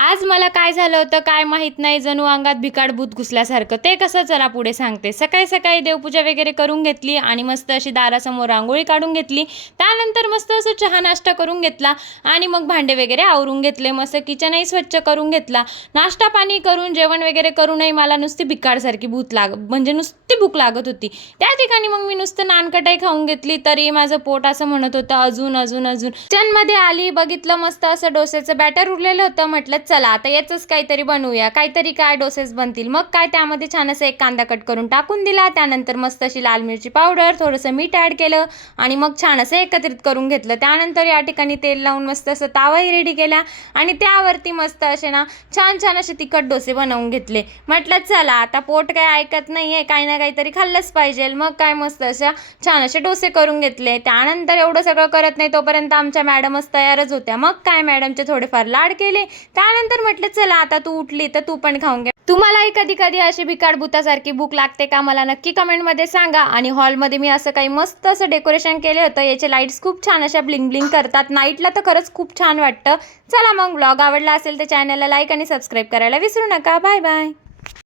आज मला काय झालं होतं काय माहीत नाही, जणू अंगात भिकाड भूत घुसल्यासारखं. ते कसं चला पुढे सांगते. सकाळी सकाळी देवपूजा वगैरे करून घेतली आणि मस्त अशी दारासमोर रांगोळी काढून घेतली. त्यानंतर मस्त असं चहा नाश्ता करून घेतला आणि मग भांडे वगैरे आवरून घेतले. मस्त किचनही स्वच्छ करून घेतला. नाश्ता पाणी करून जेवण वगैरे करूनही मला नुसती भिकाडसारखी म्हणजे नुसती भूक लागत होती. त्या ठिकाणी मग मी नुसतं नानकटाई खाऊन घेतली, तरी माझं पोट असं म्हणत होतं अजून अजून अजून. किचनमध्ये आली, बघितलं मस्त असं डोस्याचं बॅटर उरलेलं होतं. म्हटलं चला आता याचंच काहीतरी बनवूया, काहीतरी काय डोसेस बनतील. मग काय त्यामध्ये छान असं एक कांदा कट करून टाकून दिला. त्यानंतर मस्त अशी लाल मिरची पावडर, थोडंसं मीठ ॲड केलं आणि मग छान असं एकत्रित करून घेतलं. त्यानंतर या ठिकाणी तेल लावून मस्त असं तावाही रेडी केला आणि त्यावरती मस्त असे ना छान छान असे तिखट डोसे बनवून घेतले. म्हटलं चला आता पोट काय ऐकत नाही आहे, काही ना काहीतरी खाल्लंच पाहिजे. मग काय मस्त अशा छान असे डोसे करून घेतले. त्यानंतर एवढं सगळं करत नाही तोपर्यंत आमच्या मॅडमच तयारच होत्या. मग काय मॅडमचे थोडेफार लाड केले. त्यानंतर म्हटलं चला आता तू उठली तर तू पण खाऊन घे. तुम्हालाही कधी कधी अशी भिकाड भूतासारखी भूक लागते का, मला नक्की कमेंटमध्ये सांगा. आणि हॉलमध्ये मी असं काही मस्त असं डेकोरेशन केलं होतं. याचे लाईट्स खूप छान अशा ब्लिंक ब्लिंक करतात. नाईटला तर खरंच खूप छान वाटतं. चला मग व्लॉग आवडला असेल तर चॅनलला लाईक आणि सबस्क्राईब करायला विसरू नका. Bye bye.